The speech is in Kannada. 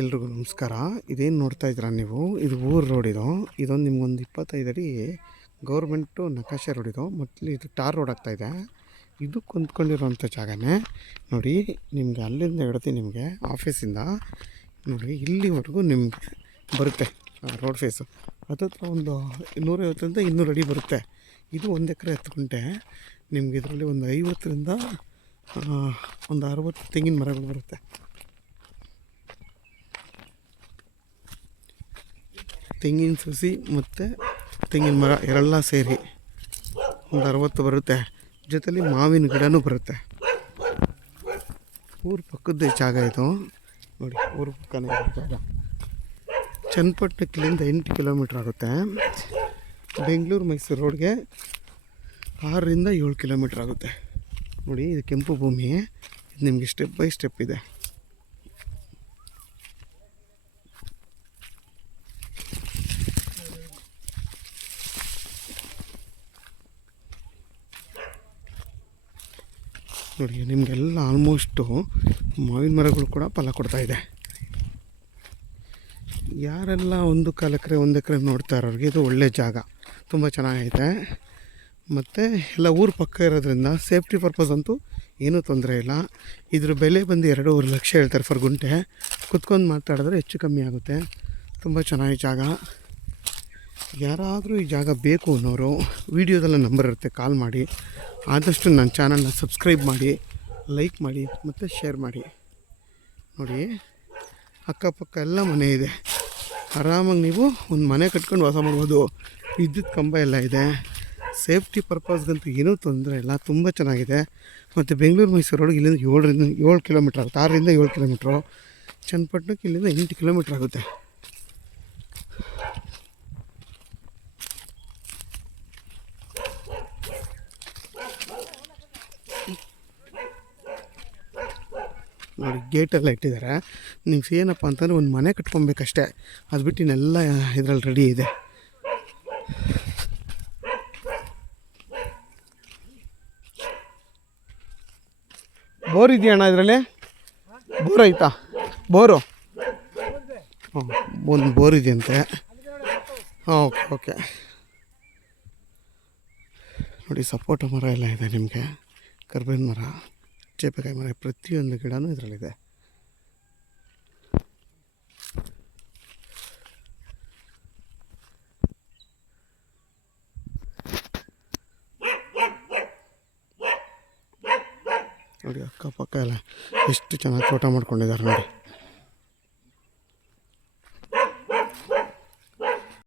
ಎಲ್ರಿಗೂ ನಮಸ್ಕಾರ. ಇದೇನು ನೋಡ್ತಾ ಇದ್ದೀರಾ ನೀವು, ಇದು ಊರು ರೋಡ್. ಇದೊಂದು ನಿಮ್ಗೊಂದು 25 ಅಡಿ ಗೌರ್ಮೆಂಟು ನಕಾಶೆ ರೋಡ್. ಮೊದಲು ಇದು ಟಾರ್ ರೋಡ್ ಆಗ್ತಾಯಿದೆ. ಇದು ಕುಂತ್ಕೊಂಡಿರೋಂಥ ಜಾಗನೇ ನೋಡಿ. ನಿಮಗೆ ಅಲ್ಲಿಂದ ಹಿಡ್ದು ನಿಮಗೆ ಆಫೀಸಿಂದ ನೋಡಿ ಇಲ್ಲಿವರೆಗೂ ನಿಮಗೆ ಬರುತ್ತೆ ರೋಡ್ ಫೇಸು. ಹತ್ತತ್ರ ಒಂದು 150ರಿಂದ 200 ಅಡಿ ಬರುತ್ತೆ. ಇದು 1 ಎಕರೆ 10 ಗುಂಟೆ. ನಿಮ್ಗೆ ಇದರಲ್ಲಿ ಒಂದು 50ರಿಂದ ಒಂದು 60 ತೆಂಗಿನ ಮರಗಳು ಬರುತ್ತೆ. ತೆಂಗಿನ ಸಸಿ ಮತ್ತು ತೆಂಗಿನ ಮರ ಎರಡೆಲ್ಲ ಸೇರಿ ಒಂದು 60 ಬರುತ್ತೆ. ಜೊತೆಲಿ ಮಾವಿನ ಗಿಡನೂ ಬರುತ್ತೆ. ಊರ ಪಕ್ಕದ ಜಾಗ ಇದು ನೋಡಿ. ಊರ ಪಕ್ಕನೇ ಜಾಗ. ಚನ್ನಪಟ್ಟಣಕ್ಕಿಲ್ಲಿಂದ 8 ಕಿಲೋಮೀಟ್ರ್ ಆಗುತ್ತೆ. ಬೆಂಗಳೂರು ಮೈಸೂರು ರೋಡ್ಗೆ 6ರಿಂದ 7 ಕಿಲೋಮೀಟ್ರ್ ಆಗುತ್ತೆ. ನೋಡಿ ಇದು ಕೆಂಪು ಭೂಮಿ. ಇದು ನಿಮಗೆ ಸ್ಟೆಪ್ ಬೈ ಸ್ಟೆಪ್ ಇದೆ. ನೋಡಿ ನಿಮಗೆಲ್ಲ ಆಲ್ಮೋಸ್ಟು ಮಾವಿನ ಮರಗಳು ಕೂಡ ಫಲ ಕೊಡ್ತಾಯಿದೆ. ಯಾರೆಲ್ಲ 1 ಕಾಲು 1 ಎಕರೆ ನೋಡ್ತಾ ಇರೋರಿಗೆ ಇದು ಒಳ್ಳೆ ಜಾಗ, ತುಂಬ ಚೆನ್ನಾಗೈತೆ. ಮತ್ತು ಎಲ್ಲ ಊರ ಪಕ್ಕ ಇರೋದ್ರಿಂದ ಸೇಫ್ಟಿ ಪರ್ಪಸ್ ಅಂತೂ ಏನೂ ತೊಂದರೆ ಇಲ್ಲ. ಇದ್ರ ಬೆಲೆ ಬಂದು 2.5 ಲಕ್ಷ ಹೇಳ್ತಾರೆ ಫರ್ ಗುಂಟೆ. ಕುತ್ಕೊಂಡು ಮಾತಾಡಿದ್ರೆ ಹೆಚ್ಚು ಕಮ್ಮಿ ಆಗುತ್ತೆ. ತುಂಬ ಚೆನ್ನಾಗಿ ಜಾಗ. ಯಾರಾದರೂ ಈ ಜಾಗ ಬೇಕು ಅನ್ನೋರು ವೀಡಿಯೋದೆಲ್ಲ ನಂಬರ್ ಇರುತ್ತೆ, ಕಾಲ್ ಮಾಡಿ. ಆದಷ್ಟು ನನ್ನ ಚಾನಲ್ನ ಸಬ್ಸ್ಕ್ರೈಬ್ ಮಾಡಿ, ಲೈಕ್ ಮಾಡಿ ಮತ್ತು ಶೇರ್ ಮಾಡಿ. ನೋಡಿ ಅಕ್ಕಪಕ್ಕ ಎಲ್ಲ ಮನೆ ಇದೆ. ಆರಾಮಾಗಿ ನೀವು ಒಂದು ಮನೆ ಕಟ್ಕೊಂಡು ವಾಸ ಮಾಡ್ಬೋದು. ವಿದ್ಯುತ್ ಕಂಬ ಎಲ್ಲ ಇದೆ. ಸೇಫ್ಟಿ ಪರ್ಪಸ್ಗಂತೂ ಏನೂ ತೊಂದರೆ ಇಲ್ಲ, ತುಂಬ ಚೆನ್ನಾಗಿದೆ. ಮತ್ತು ಬೆಂಗಳೂರು ಮೈಸೂರು ರೋಡ್ಗೆ ಇಲ್ಲಿಂದ 7 ಕಿಲೋಮೀಟ್ರ್ ಆಗುತ್ತೆ. 6ರಿಂದ 7 ಕಿಲೋಮೀಟ್ರು. ಚನ್ನಪಟ್ಟಣಕ್ಕೆ ಇಲ್ಲಿಂದ 8 ಕಿಲೋಮೀಟ್ರ್ ಆಗುತ್ತೆ. ನೋಡಿ ಗೇಟೆಲ್ಲ ಇಟ್ಟಿದ್ದಾರೆ. ನೀವು ಏನಪ್ಪ ಅಂತಂದರೆ ಒಂದು ಮನೆ ಕಟ್ಕೊಬೇಕಷ್ಟೇ. ಅದು ಬಿಟ್ಟು ಇನ್ನೆಲ್ಲ ಇದರಲ್ಲಿ ರೆಡಿ ಇದೆ. ಬೋರ್ ಇದೆಯಣ್ಣ ಇದರಲ್ಲಿ? ಬೋರ್ ಐತಾ? ಬೋರು ಒಂದು ಬೋರ್ ಇದೆಯಂತೆ. Okay okay. ನೋಡಿ ಸಪೋಟ ಮರ ಎಲ್ಲ ಇದೆ ನಿಮಗೆ. ಕರ್ಬೇವಿನ ಮರ, ಚೇಪೆಕಾಯಿ ಮರ, ಪ್ರತಿಯೊಂದು ಗಿಡನೂ ಇದರಲ್ಲಿದೆ. ನೋಡಿ ಅಕ್ಕಪಕ್ಕ ಎಲ್ಲ ಎಷ್ಟು ಚೆನ್ನಾಗಿ ತೋಟ ಮಾಡ್ಕೊಂಡಿದ್ದಾರೆ ನೋಡಿ.